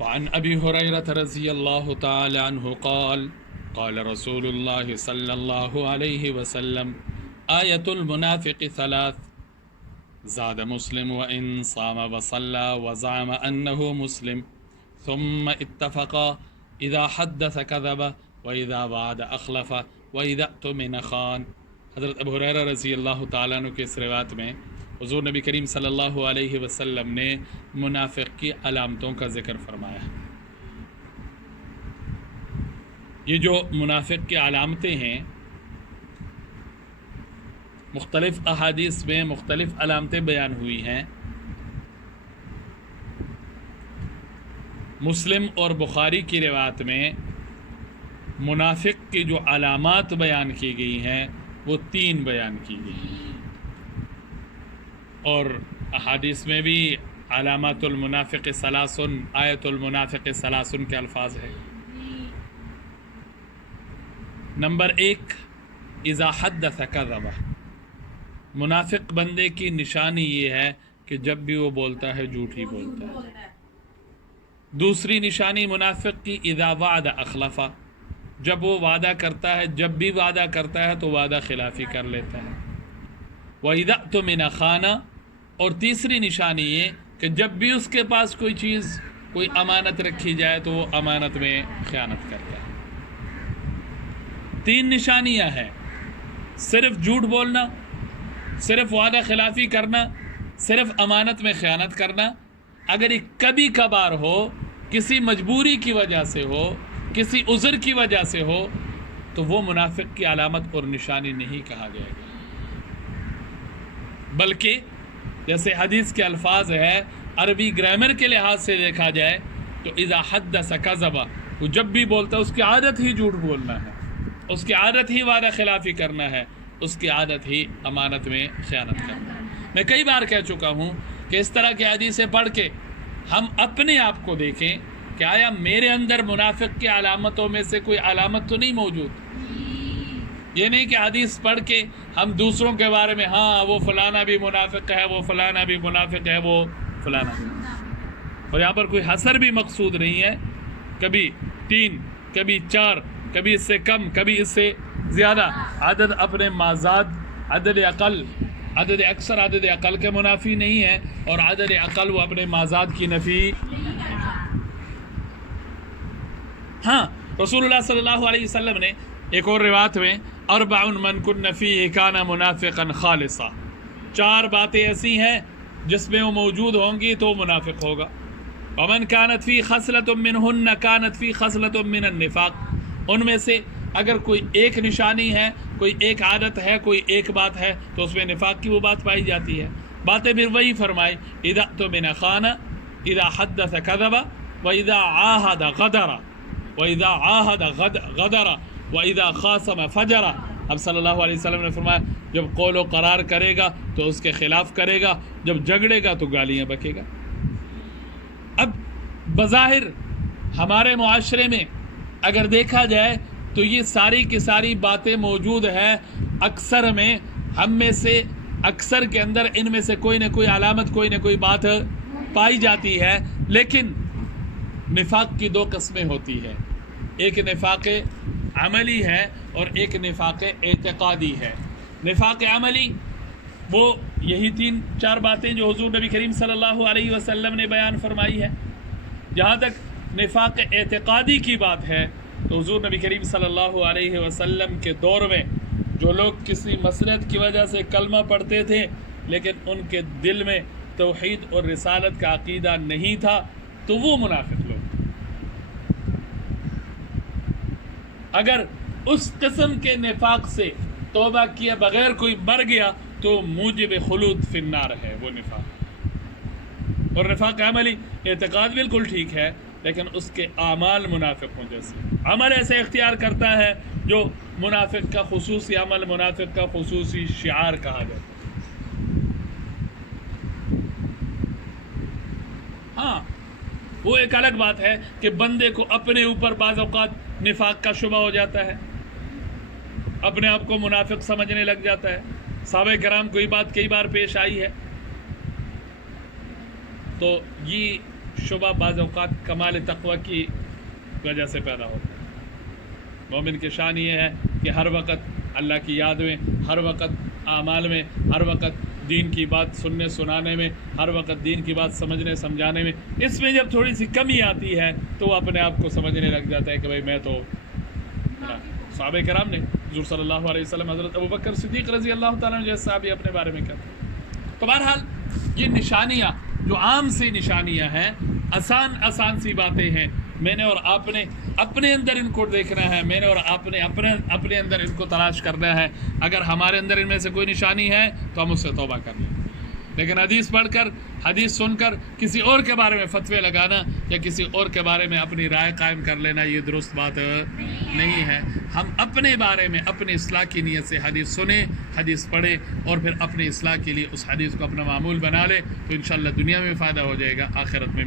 وعن ابی ہریرہ رضی اللہ تعالی عنہ قال قال رسول اللہ صلی اللہ علیہ وسلم آیت المنافق ثلاث زاد مسلم وإن صام وصلى وزعم أنه مسلم ثم اتفقا إذا حدث كذب وإذا وعد أخلف وإذا اؤتمن خان۔ حضرت ابو ہریرہ رضی اللہ تعالیٰ عنہ کے اس روایت میں حضور نبی کریم صلی اللہ علیہ وسلم نے منافق کی علامتوں کا ذکر فرمایا۔ یہ جو منافق کی علامتیں ہیں، مختلف احادیث میں مختلف علامتیں بیان ہوئی ہیں۔ مسلم اور بخاری کی روایت میں منافق کی جو علامات بیان کی گئی ہیں وہ 3 بیان کی گئی ہیں، اور احادیث میں بھی علامات المنافق ثلاثن، آیت المنافق ثلاثن کے الفاظ ہیں۔ نمبر 1، اذا حدث کذب۔ منافق بندے کی نشانی یہ ہے کہ جب بھی وہ بولتا ہے جھوٹ ہی بولتا ہے۔ دوسری نشانی منافق کی اذا وعد اخلف، جب وہ وعدہ کرتا ہے، جب بھی وعدہ کرتا ہے تو وعدہ خلافی کر لیتا ہے۔ وَإِذَا اؤْتُمِنَ خَانَ، اور تیسری نشانی یہ کہ جب بھی اس کے پاس کوئی چیز، کوئی امانت رکھی جائے تو وہ امانت میں خیانت کرتا ہے۔ 3 نشانیاں ہیں، صرف جھوٹ بولنا، صرف وعدہ خلافی کرنا، صرف امانت میں خیانت کرنا۔ اگر یہ کبھی کبھار ہو، کسی مجبوری کی وجہ سے ہو، کسی عذر کی وجہ سے ہو، تو وہ منافق کی علامت اور نشانی نہیں کہا جائے گا، بلکہ جیسے حدیث کے الفاظ ہے، عربی گرامر کے لحاظ سے دیکھا جائے تو اذا حدث کذب، وہ جب بھی بولتا ہے اس کی عادت ہی جھوٹ بولنا ہے، اس کی عادت ہی وعدہ خلافی کرنا ہے، اس کی عادت ہی امانت میں خیانت کرنا ہے۔ میں کئی بار کہہ چکا ہوں کہ اس طرح کی حدیثیں پڑھ کے ہم اپنے آپ کو دیکھیں کہ آیا میرے اندر منافق کی علامتوں میں سے کوئی علامت تو نہیں موجود۔ یہ نہیں کہ حدیث پڑھ کے ہم دوسروں کے بارے میں ہاں وہ فلانا بھی منافق ہے، وہ فلانا بھی منافق ہے، وہ فلانا بھی، اور یہاں پر کوئی حصر بھی مقصود نہیں ہے، کبھی 3، کبھی 4، کبھی اس سے کم، کبھی اس سے زیادہ۔ عدد اپنے مازاد، عدد اقل، عدد اکثر عدد اقل کے منافی نہیں ہے، اور عدد اقل وہ اپنے مازاد کی نفی۔ ہاں، رسول اللہ صلی اللہ علیہ وسلم نے ایک اور روایت میں 4 من کن فیہ کان منافقا خالصا، 4 باتیں ایسی ہیں جس میں وہ موجود ہوں گی تو منافق ہوگا۔ ومن کانت فی خصلۃ منہن کانت فی خصلۃ من النفاق، ان میں سے اگر کوئی ایک نشانی ہے، کوئی ایک عادت ہے، کوئی ایک بات ہے تو اس میں نفاق کی وہ بات پائی جاتی ہے۔ باتیں پھر وہی فرمائی، اذا اؤتمن خان، اذا حدث کذب، واذا عاہد غدر، واذا عاہد غدر، واذا خاصم فجر۔ اب صلی اللہ علیہ وسلم نے فرمایا جب قول و قرار کرے گا تو اس کے خلاف کرے گا، جب جھگڑے گا تو گالیاں بکے گا۔ اب بظاہر ہمارے معاشرے میں اگر دیکھا جائے تو یہ ساری کی ساری باتیں موجود ہیں، اکثر میں ہم میں سے اکثر کے اندر ان میں سے کوئی نہ کوئی علامت، کوئی نہ کوئی بات پائی جاتی ہے، لیکن نفاق کی 2 قسمیں ہوتی ہے، ایک نفاق عملی ہے اور ایک نفاق اعتقادی ہے۔ نفاق عملی وہ یہی 3-4 باتیں جو حضور نبی کریم صلی اللہ علیہ وسلم نے بیان فرمائی ہے۔ جہاں تک نفاق اعتقادی کی بات ہے تو حضور نبی کریم صلی اللہ علیہ وسلم کے دور میں جو لوگ کسی مصلحت کی وجہ سے کلمہ پڑھتے تھے لیکن ان کے دل میں توحید اور رسالت کا عقیدہ نہیں تھا تو وہ منافق لوگ۔ اگر اس قسم کے نفاق سے توبہ کیے بغیر کوئی مر گیا تو موجب خلود فی النار ہے وہ نفاق۔ اور نفاق عملی، اعتقاد بالکل ٹھیک ہے لیکن اس کے اعمال منافق ہوں، جیسے عمل ایسے اختیار کرتا ہے جو منافق کا خصوصی عمل، منافق کا خصوصی شعار کہا جاتا ہے۔ ہاں، وہ ایک الگ بات ہے کہ بندے کو اپنے اوپر بعض اوقات نفاق کا شبہ ہو جاتا ہے، اپنے آپ کو منافق سمجھنے لگ جاتا ہے۔ صحابہ کرام کو یہ بات کئی بار پیش آئی ہے۔ تو یہ شبہ بعض اوقات کمال تقوی کی وجہ سے پیدا ہوتا ہے۔ مومن کی شان یہ ہے کہ ہر وقت اللہ کی یاد میں، ہر وقت اعمال میں، ہر وقت دین کی بات سننے سنانے میں، ہر وقت دین کی بات سمجھنے سمجھانے میں، اس میں جب تھوڑی سی کمی آتی ہے تو وہ اپنے آپ کو سمجھنے لگ جاتا ہے کہ بھائی میں تو صحابہ کرام نے حضور صلی اللہ علیہ وسلم حضرت ابوبکر صدیق رضی اللہ تعالیٰ عنہ جیسے صحابی اپنے بارے میں کہتے ہیں۔ تو بہرحال یہ نشانیاں جو عام سی نشانیاں ہیں، آسان سی باتیں ہیں، میں نے اور آپ نے اپنے اندر ان کو دیکھنا ہے، میں نے اور آپ نے اپنے اندر ان کو تلاش کرنا ہے۔ اگر ہمارے اندر ان میں سے کوئی نشانی ہے تو ہم اس سے توبہ کر لیں، لیکن حدیث پڑھ کر، حدیث سن کر کسی اور کے بارے میں فتوے لگانا یا کسی اور کے بارے میں اپنی رائے قائم کر لینا یہ درست بات نہیں ہے۔ ہم اپنے بارے میں اپنی اصلاح کی نیت سے حدیث سنیں، حدیث پڑھیں اور پھر اپنی اصلاح کے لیے اس حدیث کو اپنا معمول بنا لیں تو انشاءاللہ دنیا میں فائدہ ہو جائے گا، آخرت میں